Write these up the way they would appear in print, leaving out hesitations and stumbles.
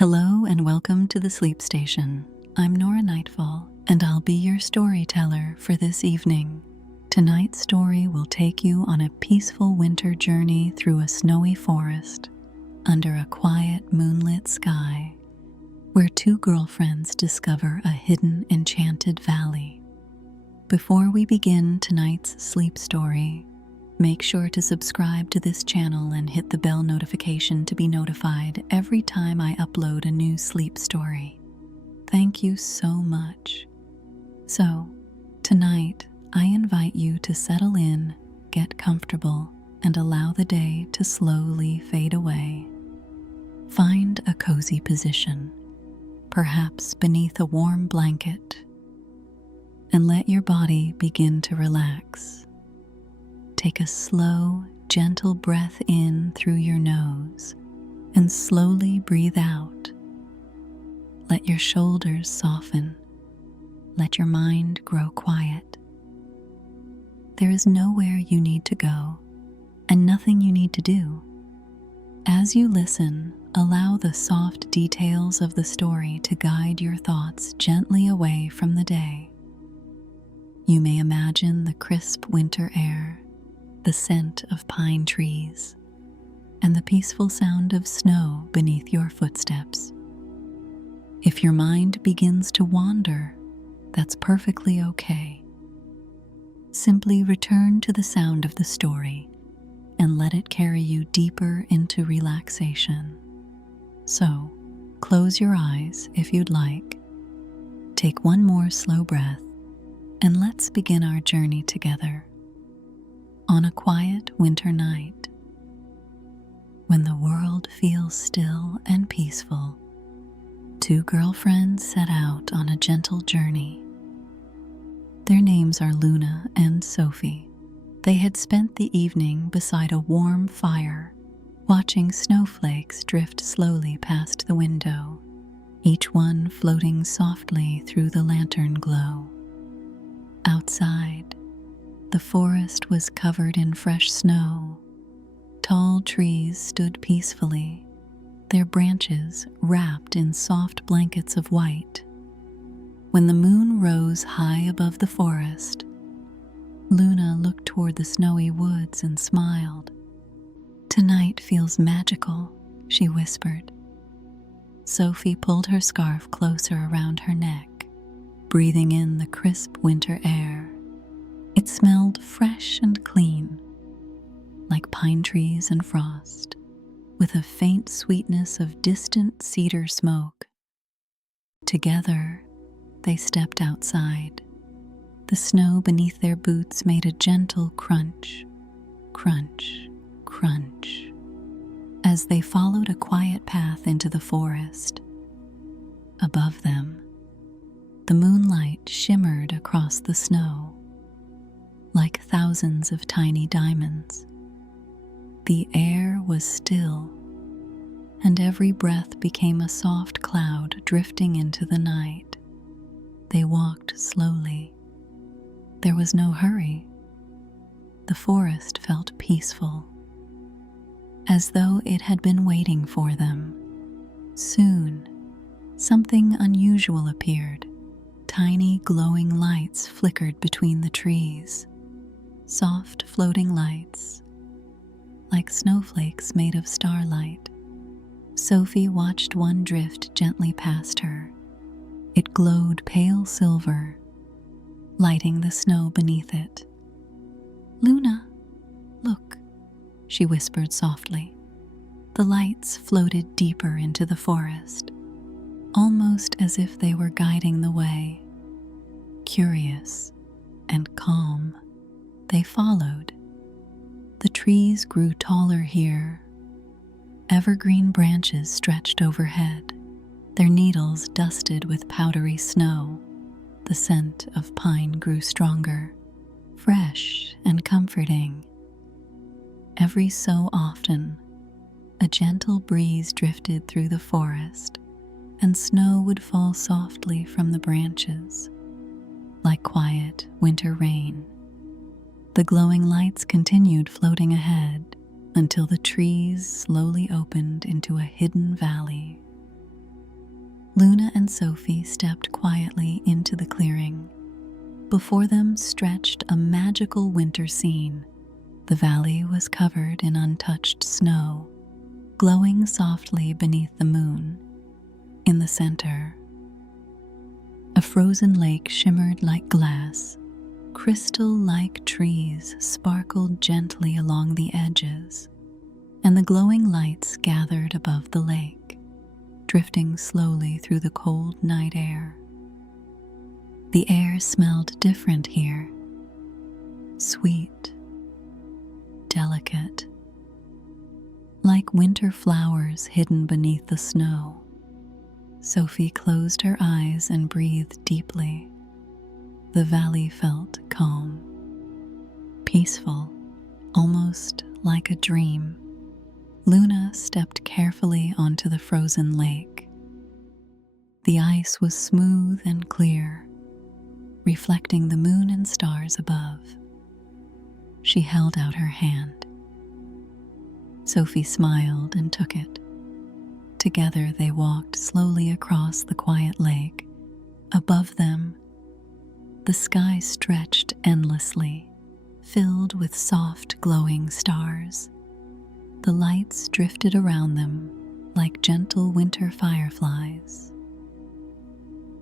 Hello and welcome to the Sleep Station. I'm Nora Nightfall, and I'll be your storyteller for this evening. Tonight's story will take you on a peaceful winter journey through a snowy forest, under a quiet moonlit sky, where two girlfriends discover a hidden enchanted valley. Before we begin tonight's sleep story, make sure to subscribe to this channel and hit the bell notification to be notified every time I upload a new sleep story. Thank you so much. So, tonight, I invite you to settle in, get comfortable, and allow the day to slowly fade away. Find a cozy position, perhaps beneath a warm blanket, and let your body begin to relax. Take a slow, gentle breath in through your nose and slowly breathe out. Let your shoulders soften. Let your mind grow quiet. There is nowhere you need to go and nothing you need to do. As you listen, allow the soft details of the story to guide your thoughts gently away from the day. You may imagine the crisp winter air, the scent of pine trees, and the peaceful sound of snow beneath your footsteps. If your mind begins to wander, that's perfectly okay. Simply return to the sound of the story and let it carry you deeper into relaxation. So, close your eyes if you'd like. Take one more slow breath, and let's begin our journey together. On a quiet winter night, when the world feels still and peaceful, two girlfriends set out on a gentle journey. Their names are Luna and Sophie. They had spent the evening beside a warm fire, watching snowflakes drift slowly past the window, each one floating softly through the lantern glow. Outside, the forest was covered in fresh snow. Tall trees stood peacefully, their branches wrapped in soft blankets of white. When the moon rose high above the forest, Luna looked toward the snowy woods and smiled. "Tonight feels magical," she whispered. Sophie pulled her scarf closer around her neck, breathing in the crisp winter air. It smelled fresh and clean, like pine trees and frost, with a faint sweetness of distant cedar smoke. Together, they stepped outside. The snow beneath their boots made a gentle crunch, crunch, crunch, as they followed a quiet path into the forest. Above them, the moonlight shimmered across the snow, like thousands of tiny diamonds. The air was still, and every breath became a soft cloud drifting into the night. They walked slowly. There was no hurry. The forest felt peaceful, as though it had been waiting for them. Soon, something unusual appeared. Tiny glowing lights flickered between the trees. Soft floating lights, like snowflakes made of starlight. Sophie watched one drift gently past her. It glowed pale silver, lighting the snow beneath it. "Luna, look," she whispered softly. The lights floated deeper into the forest, almost as if they were guiding the way. Curious and calm, they followed. The trees grew taller here. Evergreen branches stretched overhead, their needles dusted with powdery snow. The scent of pine grew stronger, fresh and comforting. Every so often, a gentle breeze drifted through the forest, and snow would fall softly from the branches, like quiet winter rain. The glowing lights continued floating ahead until the trees slowly opened into a hidden valley. Luna and Sophie stepped quietly into the clearing. Before them stretched a magical winter scene. The valley was covered in untouched snow, glowing softly beneath the moon. In the center, a frozen lake shimmered like glass. Crystal-like trees sparkled gently along the edges, and the glowing lights gathered above the lake, drifting slowly through the cold night air. The air smelled different here, sweet, delicate, like winter flowers hidden beneath the snow. Sophie closed her eyes and breathed deeply. The valley felt calm, peaceful, almost like a dream. Luna stepped carefully onto the frozen lake. The ice was smooth and clear, reflecting the moon and stars above. She held out her hand. Sophie smiled and took it. Together they walked slowly across the quiet lake. Above them, the sky stretched endlessly, filled with soft glowing stars. The lights drifted around them like gentle winter fireflies.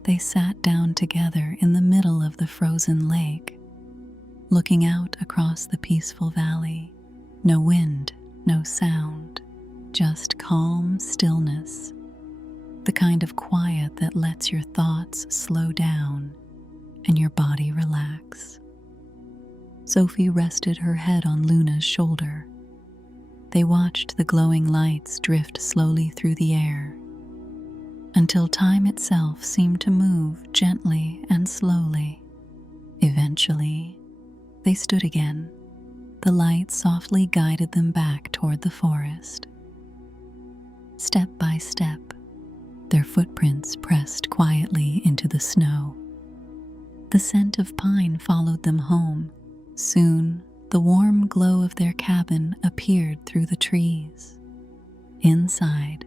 They sat down together in the middle of the frozen lake, looking out across the peaceful valley. No wind, no sound, just calm stillness, the kind of quiet that lets your thoughts slow down and your body relax. Sophie rested her head on Luna's shoulder. They watched the glowing lights drift slowly through the air, until time itself seemed to move gently and slowly. Eventually, they stood again. The light softly guided them back toward the forest. Step by step, their footprints pressed quietly into the snow. The scent of pine followed them home. Soon, the warm glow of their cabin appeared through the trees. Inside,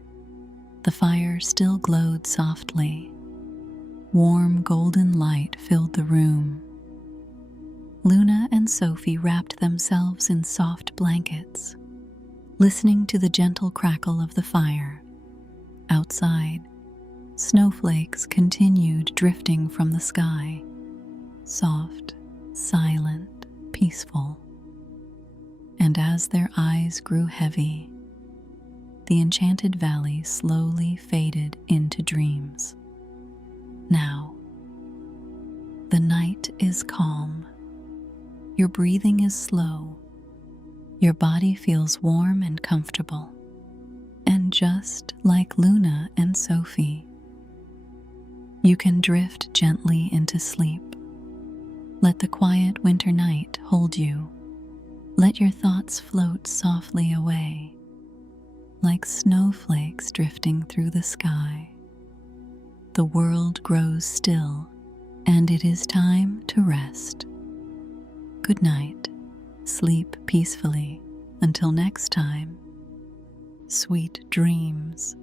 the fire still glowed softly. Warm golden light filled the room. Luna and Sophie wrapped themselves in soft blankets, listening to the gentle crackle of the fire. Outside, snowflakes continued drifting from the sky, soft, silent, peaceful. And as their eyes grew heavy, the enchanted valley slowly faded into dreams. Now, the night is calm. Your breathing is slow. Your body feels warm and comfortable. And just like Luna and Sophie, you can drift gently into sleep. Let the quiet winter night hold you. Let your thoughts float softly away, like snowflakes drifting through the sky. The world grows still, and it is time to rest. Good night. Sleep peacefully. Until next time, sweet dreams.